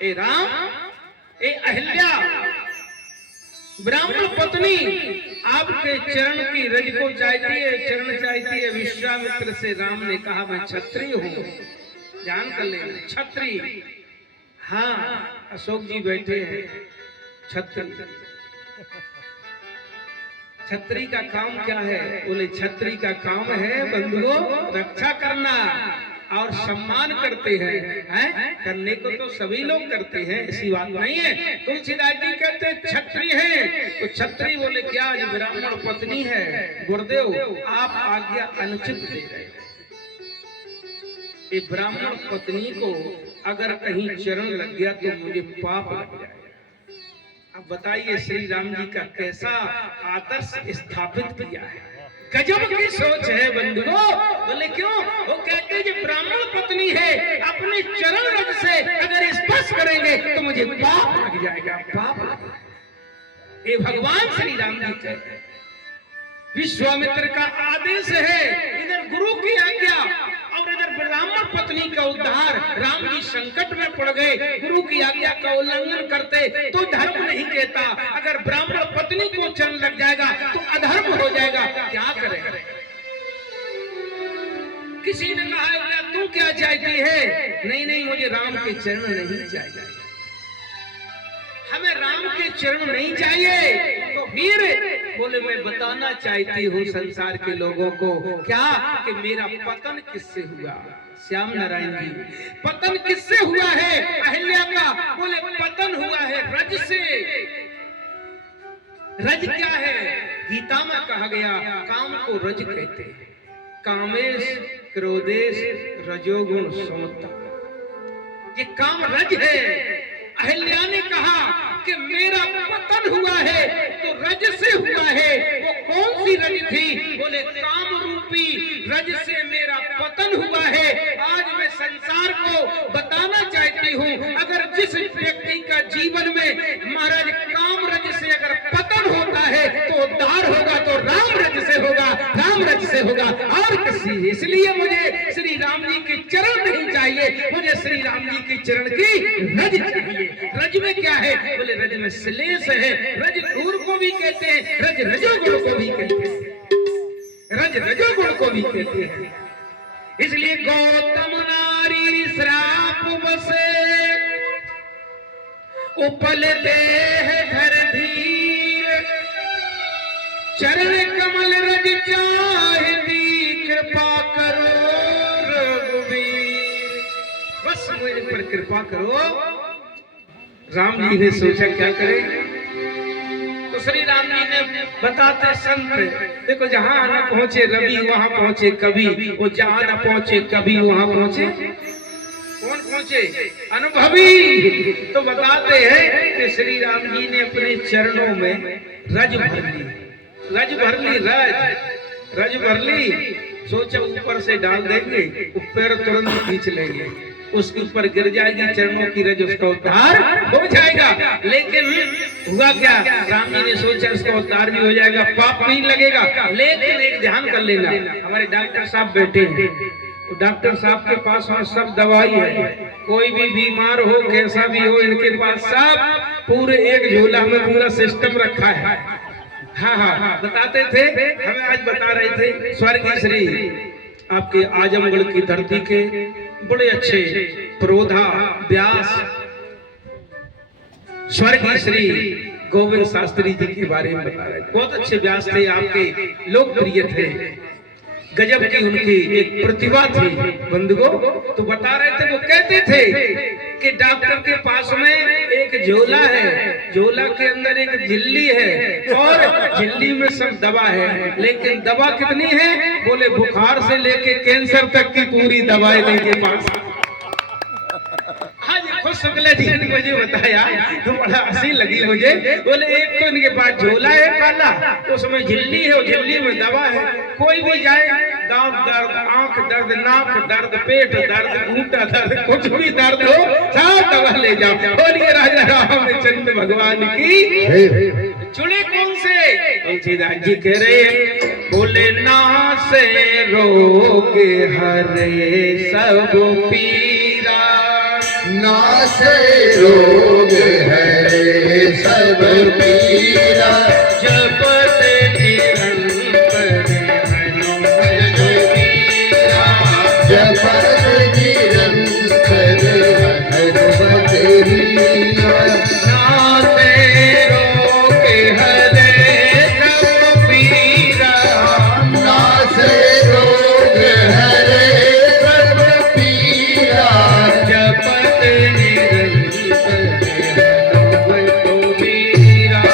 ए राम, ए अहिल्या, ब्राह्मण पत्नी आपके चरण की रज को चाहती है, चरण चाहती है। विश्वामित्र से राम ने कहा मैं क्षत्रिय हूं, ध्यान कर लेना, क्षत्रिय। हाँ, अशोक जी बैठे हैं, क्षत्रिय। छत्री का काम क्या है? बोले छत्री का काम है बंधुओं रक्षा करना और सम्मान करते हैं, करने को तो सभी लोग करते हैं, ऐसी बात नहीं है। तुलसीदास जी कहते हैं छत्री है, तो छत्री बोले क्या ये ब्राह्मण पत्नी है, गुरुदेव आप आज्ञा अनुचित दे रहे हैं। ये ब्राह्मण पत्नी को अगर कहीं चरण लग गया तो मुझे पाप लग जाएगा। अब बताइए श्री राम जी का कैसा आदर्श स्थापित किया है, गजब की सोच है बंधुओं। बोले क्यों? वो कहते हैं कि ब्राह्मण पत्नी है, अपने चरण रज से अगर स्पर्श करेंगे तो मुझे पाप लग जाएगा, पाप लग जाएगा। ये भगवान श्री राम जी कहते हैं, विश्वामित्र का आदेश है, इधर गुरु की आज्ञा और इधर ब्राह्मण पत्नी का उद्धार। राम जी संकट में पड़ गए, गुरु की आज्ञा का उल्लंघन करते तो धर्म नहीं कहता, अगर ब्राह्मण पत्नी को चरण लग जाएगा तो अधर्म हो जाएगा, क्या करेगा? किसी ने कहा तू क्या चाहती है? नहीं नहीं, मुझे राम के चरण नहीं चाहिए, हमें राम के चरण नहीं चाहिए। तो फिर बोले मैं बताना चाहती हूँ संसार के लोगों को, क्या कि मेरा पतन किससे हुआ? श्याम नारायण जी, पतन किससे हुआ है अहिल्या का? बोले पतन हुआ है रज से। रज क्या है? गीता में कहा गया काम को रज कहते हैं, कामेश क्रोधेश रजोगुण समता, ये काम रज है। अहिल्या ने कहा कि मेरा पतन हुआ है तो रज से हुआ है, वो कौन सी रज थी? बोले काम रूपी रज से मेरा पतन हुआ है। आज मैं संसार को बताना चाहती हूँ, अगर जिस व्यक्ति का जीवन में महाराज काम रज से अगर पतन होता है तो उद्धार होगा तो राम रज से होगा, राम रज से होगा और किसी। इसलिए मुझे श्री राम जी के चरण नहीं चाहिए, मुझे श्री राम जी के चरण की रज चाहिए। रज में क्या है? बोले रज में श्लेष है, रज धूर को भी कहते हैं, रज रजोगुण को भी कहते हैं, रज रजोगुण को भी कहते हैं। इसलिए गौतम नारी श्राप बसे, उपल देह धर धीर, चरण कमल रज चाहती, कृपा करो रघुवीर। बस मेरे पर कृपा करो। राम जी ने सोचा क्या करें, तो श्री राम जी ने बताते संत, देखो जहां न पहुंचे रवि वहां पहुंचे कवि, वो जहां न पहुंचे कवि वहां पहुंचे कौन पहुंचे? अनुभवी। तो बताते हैं कि श्री राम जी ने अपने चरणों में रज भर ली, रज भर ली, रज भर ली। सोचा ऊपर से डाल देंगे, पैर तुरंत खींच लेंगे, उसके ऊपर गिर जाएगी चरणों की रज, उसका उद्धार हो जाएगा। लेकिन हुआ क्या? राम जी ने सोचा उसका उद्धार भी हो जाएगा, पाप नहीं लगेगा। लेकिन एक ध्यान कर लेना, हमारे डॉक्टर साहब बैठे हैं, तो डॉक्टर साहब के पास में सब दवाई है, कोई भी बीमार हो कैसा भी हो, इनके पास सब पूरे एक झोला में पूरा सिस्टम रखा है। हाँ हाँ, बताते थे, हमें आज बता रहे थे स्वर्गीय श्री आपके आजमगढ़ की धरती के बड़े अच्छे प्रोधा व्यास स्वर्गीय श्री गोविंद शास्त्री जी के बारे में बता रहे थे। बहुत अच्छे व्यास थे, आपके लोकप्रिय थे, गजब की उनकी एक प्रतिभा थी बंधुओं। तो बता रहे थे, वो कहते थे कि डॉक्टर के पास में एक झोला है, झोला के अंदर एक झिल्ली है और झिल्ली में सब दवा है, लेकिन दवा कितनी है? बोले बुखार से लेके कैंसर तक की पूरी दवाएं इनके पास। खुद शुक्ला जी ने मुझे बताया तो बड़ा हंसी लगी मुझे। बोले एक तो इनके पास झोला है काला, उसमें झिल्ली है, झिल्ली में दवा है, कोई भी जाए दांत दर्द, आंख दर्द, नाक दर्द, पेट दर्द, घूंटा दर्द, कुछ भी दर्द हो सब दवा ले जाओ। बोलिए राजा रामचंद्र भगवान की। चुने कौन से? तुलसीदास जी कह रहे हैं, बोले ना से रोग हरे सब पीरा, नासे रोग हरे सब पीरा जपत निरंतर हनुमत वीरा जपत निरंतर हनुमत वीरा नासे रोग हरे सब पीरा नासे रोग हरे सब पीरा जपत निरंतर हनुमत वीरा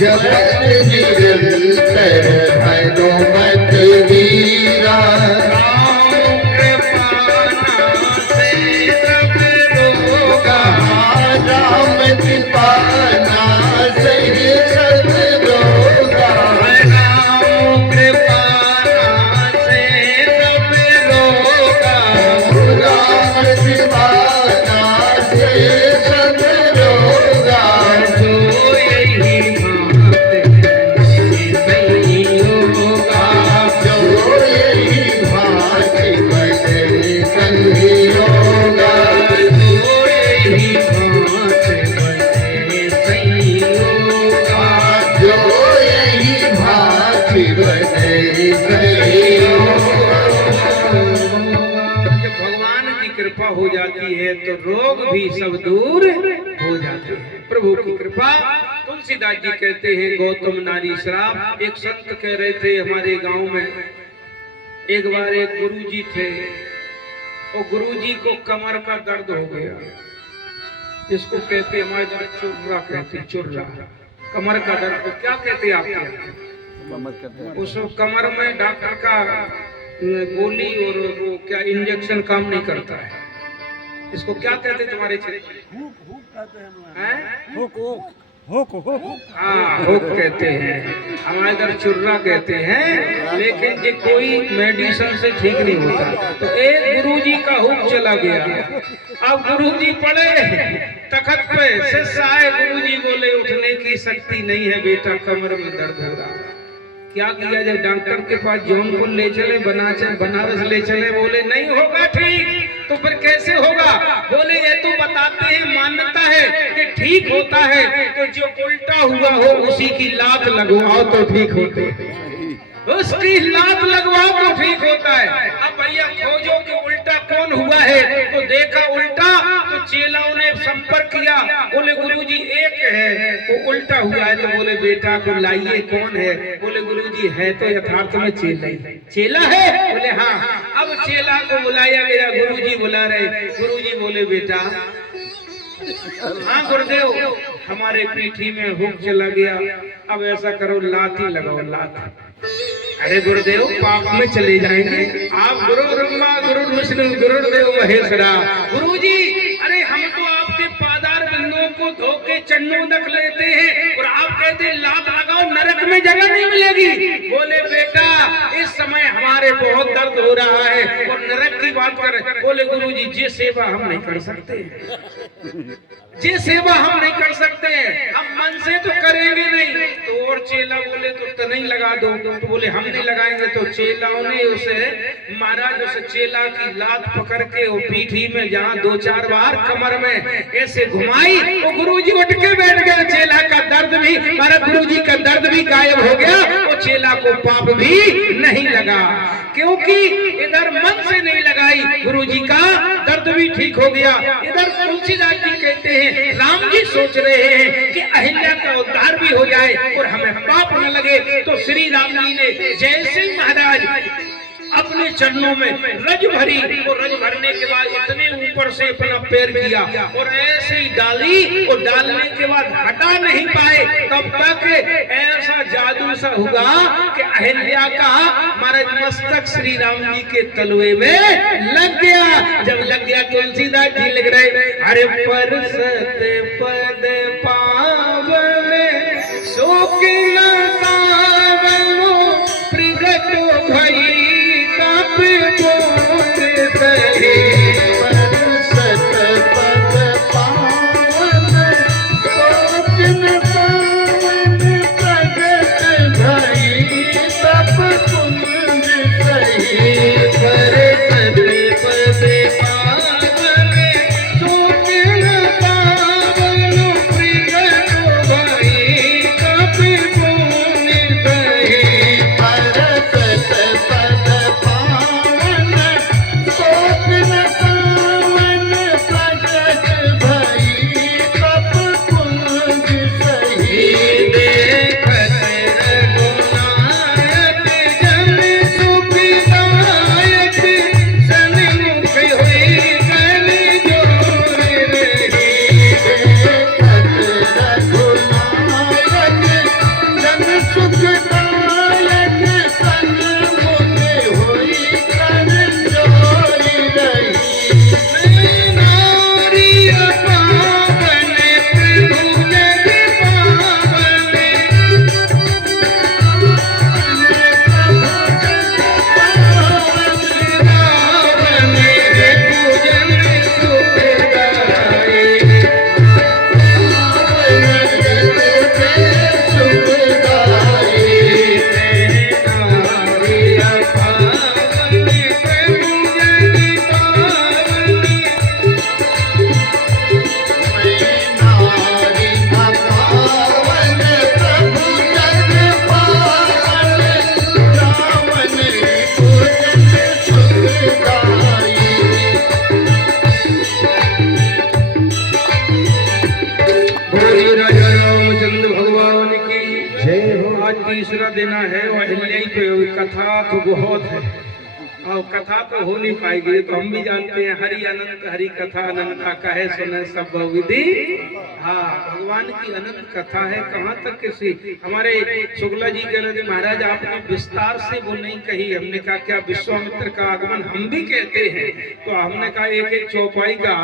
जपत निरंतर हनुमत वीरा राम कृपा नासे सब रोगा राम कृपा नासे सब रोगा राम कृपा नासे सब रोगा राम कृपा नासे सब रोगा जो यही बात बने जब भगवान की कृपा हो जाती है तो रोग भी सब दूर हो जाते हैं। प्रभु की कृपा। तुलसीदास जी कहते हैं गौतम नारी श्राप। एक संत कह रहे थे हमारे गांव में, एक बार एक गुरुजी थे, और गुरुजी को कमर का दर्द हो गया, इसको कहते हमारे तरफ चुर्रा कहते, चुर्रा कमर का दर्द को क्या कहते आपके यहाँ? उसको कमर में डॉक्टर का गोली और वो क्या इंजेक्शन काम नहीं करता है, इसको क्या कहते तुम्हारे क्षेत्र? हाँ हुक कहते हैं, हमारे इधर चुर्रा कहते हैं। लेकिन ये कोई मेडिसिन से ठीक नहीं होता। तो एक गुरुजी का हुक चला गया। अब गुरुजी पड़े तखत पे, शिष्य आए, गुरुजी बोले उठने की शक्ति नहीं है बेटा, कमर में दर्द हो रहा है। क्या किया? जब डॉक्टर के पास जौनपुर ले चले, बनारस ले चले, बोले नहीं होगा ठीक। तो फिर कैसे होगा? बोले ये तो बताते हैं, मान्यता है कि ठीक होता है, तो जो उल्टा हुआ हो उसी की लात लगवाओ तो ठीक होते हैं, उसकी लात लगवाओ तो ठीक होता है। अब भैया खोजो कि उल्टा कौन हुआ है, तो देखा उल्टा, तो चेलाओं ने संपर्क किया, बोले गुरुजी एक है वो उल्टा हुआ है। तो बोले बेटा को लाइए, कौन है? बोले गुरुजी है तो यथार्थ में चेला है। बोले हाँ। अब चेला को बुलाया गया, गुरुजी बुला रहे। गुरुजी बोले बेटा, हाँ गुरुदेव, हमारे पीठी में हुक चला गया, अब ऐसा करो लाती लगाओ, लात। अरे गुरुदेव पाप में चले जाएंगे आप, गुरु ब्रह्मा गुरु विष्णु गुरुदेव महेश्वरा। गुरुजी अरे हम तो आपके पादार बिंदुओं को धो के चन्नोदक लेते हैं, और आप कहते हैं लात लगाओ, नरक में जगह नहीं मिलेगी। बोले बेटा इस समय हमारे बहुत दर्द हो रहा है और नरक की बात कर। बोले गुरुजी ये सेवा हम नहीं कर सकते, ये सेवा हम नहीं कर सकते, हम मन से तो करेंगे नहीं। तो और चेला बोले तो नहीं लगा दो। तो बोले हम नहीं लगाएंगे। तो चेलाओं ने उसे महाराज उस चेला की लात पकड़ के वो पीठी में जहाँ 2-4 बार कमर में ऐसे घुमाई, वो गुरुजी उठ के बैठ गया। चेला का दर्द भी, हमारा गुरुजी का दर्द भी गायब हो गया, वो चेला को पाप भी नहीं लगा, क्योंकि इधर मन से नहीं लगाई, गुरुजी का दर्द भी ठीक हो गया। इधर तुलसीदास जी कहते हैं राम जी सोच रहे हैं कि अहिल्या का उद्धार भी हो जाए और हमें पाप न लगे। तो श्री राम जी ने जैसे ही महाराज अपने चरणों में रज भरी, और रज भरने के बाद इतने ऊपर से अपना पैर किया और ऐसे ही डाली, और डालने के बाद हटा नहीं पाए, तब तक ऐसा जादू सा हुआ कि अहिल्या का महाराज मस्तक श्री राम जी के तलवे में लग गया। जब लग गया तुलसीदास जी लिख रहे, अरे परसत पद पावने शोक न सावनो प्रगट भई दूसरा देना है वो अहिल्या पे। कथा तो बहुत है और कथा तो हो नहीं पाएगी, तो हम भी जानते हैं हरि अनंत हरि कथा अनंता कहे सुने सब विधि। हाँ, भगवान की अनंत कथा है। कहाँ तक किसी हमारे शुक्ला जी कह रहे थे महाराज आपने विस्तार से वो नहीं कही। हमने कहा क्या विश्वामित्र का आगमन हम भी कहते हैं, तो हमने कहा एक एक चौपाई का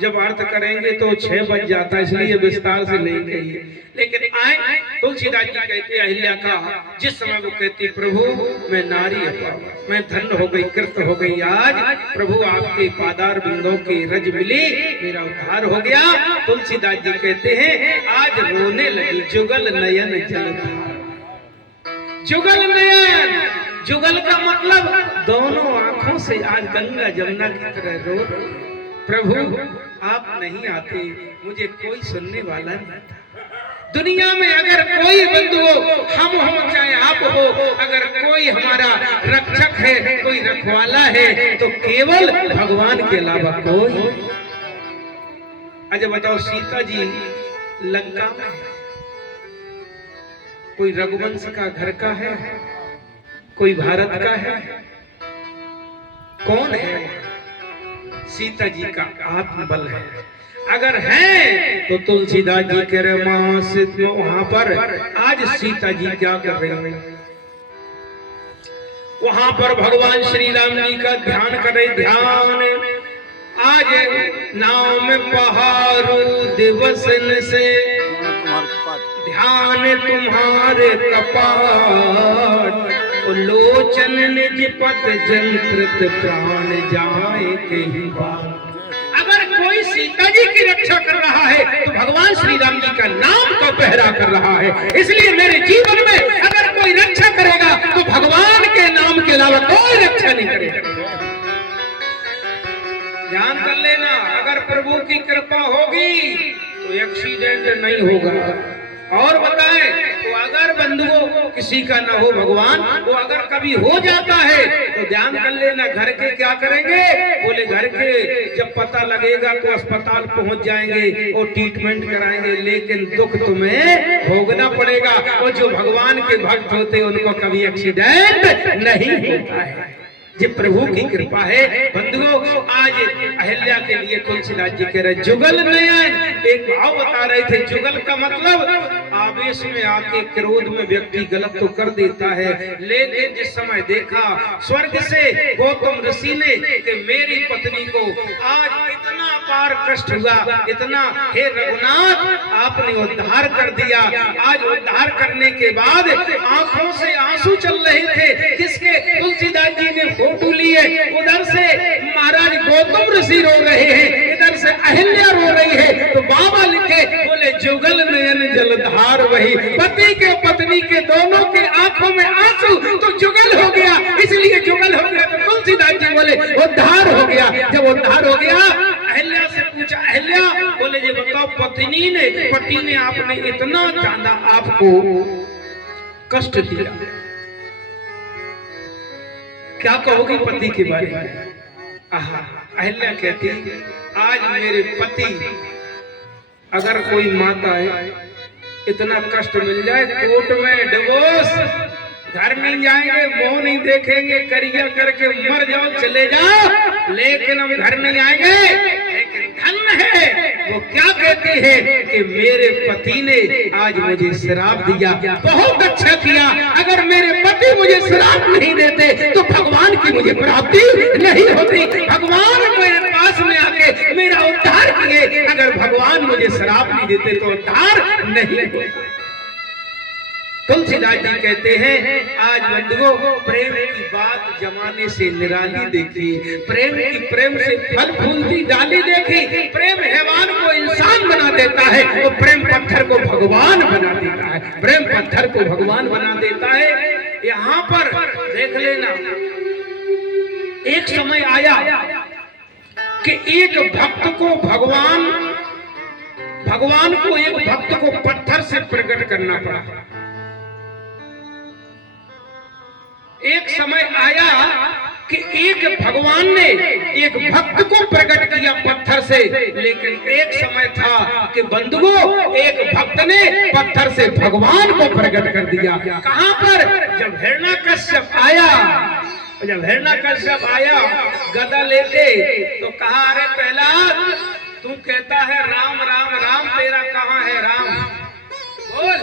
जब अर्थ करेंगे तो 6 बज जाता है, इसलिए विस्तार से नहीं कही। लेकिन आए तुलसीदास जी कहते अहिल्या का जिस समय वो कहती प्रभु मैं नारी अपावा, मैं धन्य हो गई कृत हो गई आज प्रभु आपके पादार बिंदों की रज मिली, मेरा उद्धार हो गया। तुलसीदास जी कहते हैं आज रोने लगी जुगल नयन जलधार। जुगल नयन, जुगल का मतलब दोनों आंखों से आज गंगा जमुना की तरह रो प्रभु आप नहीं आते, मुझे कोई सुनने वाला नहीं था। दुनिया में अगर कोई बंधु हो, हम हो चाहे आप हो, अगर कोई हमारा रक्षक है, कोई रखवाला है, तो केवल भगवान के अलावा कोई। अच्छा बताओ सीता जी लंका में है, कोई रघुवंश का घर का है, कोई भारत का है, कौन है? सीता जी का आत्मबल है। अगर है तो तुलसीदास जी कह रहे मास वहां पर आज सीता जी क्या कर रहे हैं? वहां पर भगवान श्री राम जी का ध्यान कर रहे। ध्यान आज नाव में पहाड़ू दिवसन से ध्यान तुम्हारे कपाट, लोचन निज पद जंत्रित प्राण जाए कहीं बार। अगर कोई सीता जी की रक्षा कर रहा है तो भगवान श्री राम जी का नाम का पहरा कर रहा है। इसलिए मेरे जीवन में अगर कोई रक्षा करेगा तो भगवान के नाम के अलावा कोई रक्षा नहीं करेगा। ध्यान कर लेना, अगर प्रभु की कृपा होगी तो एक्सीडेंट नहीं होगा। और बताएं तो अगर बंधुओं किसी का ना हो भगवान, वो अगर कभी हो जाता है तो ध्यान कर लेना घर के क्या करेंगे? बोले घर के जब पता लगेगा तो अस्पताल पहुंच जाएंगे और ट्रीटमेंट कराएंगे, लेकिन दुख तुम्हें भोगना पड़ेगा। और जो भगवान के भक्त होते हैं उनको कभी एक्सीडेंट नहीं होता है, ये प्रभु की कृपा है। बंधुओं आज अहिल्या के लिए तुलसीदास जी कह रहे जुगल नयन, एक भाव बता रहे थे। जुगल का मतलब आवेश में आके क्रोध में व्यक्ति गलत तो कर देता है, लेकिन जिस समय देखा स्वर्ग से गौतम ऋषि ने कि मेरी पत्नी को आज इतना पार कष्ट हुआ, इतना हे रघुनाथ आपने उद्धार कर दिया। आज उद्धार करने के बाद आंखों से आंसू चल रहे थे, किसके? तुलसीदास जी ने फोटो लिए। उधर से महाराज गौतम ऋषि रो रहे हैं, इधर से अहिल्या रो रही है। तो बाबा लिखे बोले जुगल नयन जलधार वही, पति के पत्नी के दोनों के आंखों में आंसू तो जुगल हो गया। इसलिए जुगल हो गया तो तुलसीदास जी बोले उद्धार हो गया। जब उद्धार हो गया अहिल्या से पूछा, अहिल्या बोले ये बताओ पति ने आपने इतना ज्यादा आपको कष्ट दिया, क्या कहोगी पति के बारे में? आहा, अहिल्या कहती आज मेरे पति अगर कोई माता है इतना कष्ट मिल जाए, कोर्ट में डिवोर्स, घर नहीं जाएंगे, मुंह नहीं देखेंगे, करिया करके मर जाओ चले जाओ, लेकिन हम घर नहीं आएंगे। लेकिन धन है वो क्या कहती है कि मेरे पति ने आज मुझे श्राप दिया, बहुत अच्छा किया। अगर मेरे पति मुझे श्राप नहीं देते तो भगवान की मुझे प्राप्ति नहीं होती। भगवान मेरे पास में आके मेरा उद्धार किए, अगर भगवान मुझे श्राप नहीं देते तो उद्धार नहीं होता। तुलसीदास जी कहते हैं आज बंधुओं प्रेम की बात जमाने से निराली देखी, प्रेम से फल फूलती डाली देखी। प्रेम हैवान को इंसान बना देता है और प्रेम पत्थर को भगवान बना देता है, प्रेम पत्थर को भगवान बना देता है। यहाँ पर देख लेना, एक समय आया कि एक भक्त को भगवान को एक भक्त को पत्थर से प्रकट करना पड़ा। एक समय आया कि एक भगवान ने एक भक्त को प्रकट किया पत्थर से, लेकिन एक समय था कि बंधुओं एक भक्त ने पत्थर से भगवान को प्रकट कर दिया। कहां पर? जब हिरण्यकश्यप आया, जब हिरण्यकश्यप आया गदा लेके, तो कहा अरे प्रहलाद तू कहता है राम राम राम, तेरा कहां है राम? बोल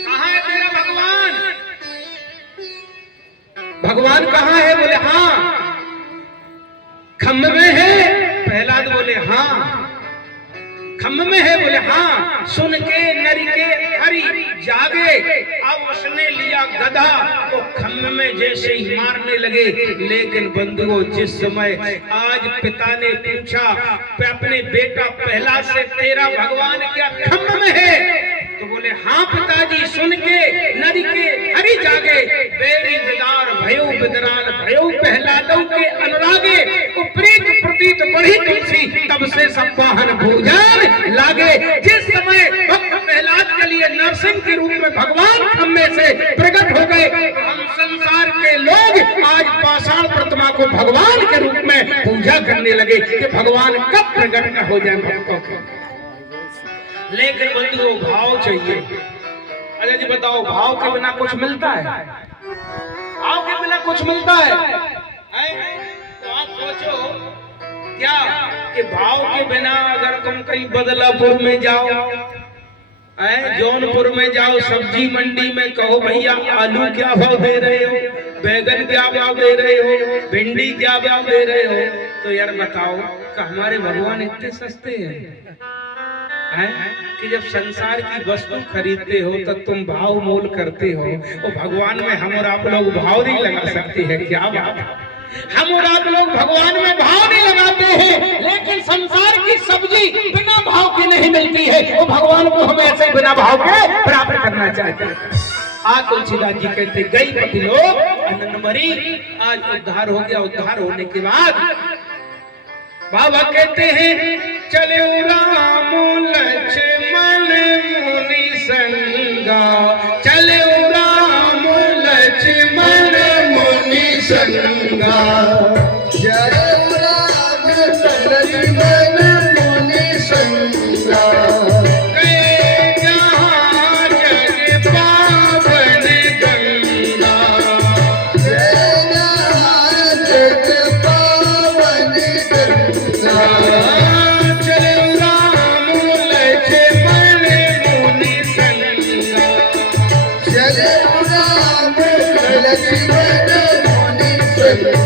कहां है तेरा भगवान? भगवान कहां है? बोले हाँ। खम्भ में है? प्रहलाद बोले हाँ। खम्भ में है? बोले हाँ। सुन के नरी के हरि जागे, अब उसने लिया गधा, वो खम्भ में जैसे ही मारने लगे। लेकिन बंधुओं जिस समय आज पिता ने पूछा अपने बेटा प्रहलाद से तेरा भगवान क्या खम्भ में है? तो बोले हाँ पिताजी। सुन के नरी के हरि जागे, बेरी विदार भयो विदराल भयो प्रहलादों के अनुरागे, उपरीत प्रतीत बढ़ी तुलसी, तब से सब वाहन भोजन लागे। जिस समय भक्त प्रहलाद के लिए नरसिंह के रूप में भगवान खम्भे से प्रकट हो गए, हम संसार के लोग आज पाषाण प्रतिमा को भगवान के रूप में पूजा करने लगे कि भगवान कब प्रकट न हो जाए भक्तों के। लेकिन बंधुओं भाव चाहिए। अरे जी बताओ, भाव के बिना कुछ मिलता है? भाव के बिना कुछ मिलता है? तो आप सोचो क्या कि भाव के बिना अगर तुम कहीं बदलापुर में जाओ, जौनपुर में जाओ, सब्जी मंडी में कहो भैया आलू क्या भाव दे रहे हो, बैगन क्या भाव दे रहे हो, भिंडी क्या भाव दे रहे हो, तो यार बताओ कि हमारे भगवान इतने सस्ते हैं कि जब संसार की वस्तु खरीदते हो तो तुम भाव मोल करते हो, और भगवान में हम और आप लोग भाव नहीं लगा सकते हैं। क्या बात? हम और आप लोग भगवान में भाव नहीं लगाते हैं, लेकिन संसार की सब्जी बिना भाव की नहीं मिलती है, वो भगवान को हम ऐसे बिना भाव के प्राप्त करना चाहते हैं। तुलसीदास जी कहते गई पति लोग आनंद मरी, आज उद्धार हो गया। उद्धार होने के बाद बाबा कहते हैं चले राम लक्ष्मण मुनि संगा, चले राम लक्ष्मण मुनि संगा, जय राम लक्ष्मण मुनि संगा, गए जहाँ जग पावन गंगा, जय जहाँ जग पावन गंगा, चले राम लक्ष्मण मुनि संगा, जय राम लक्ष्मण मुनि संगा।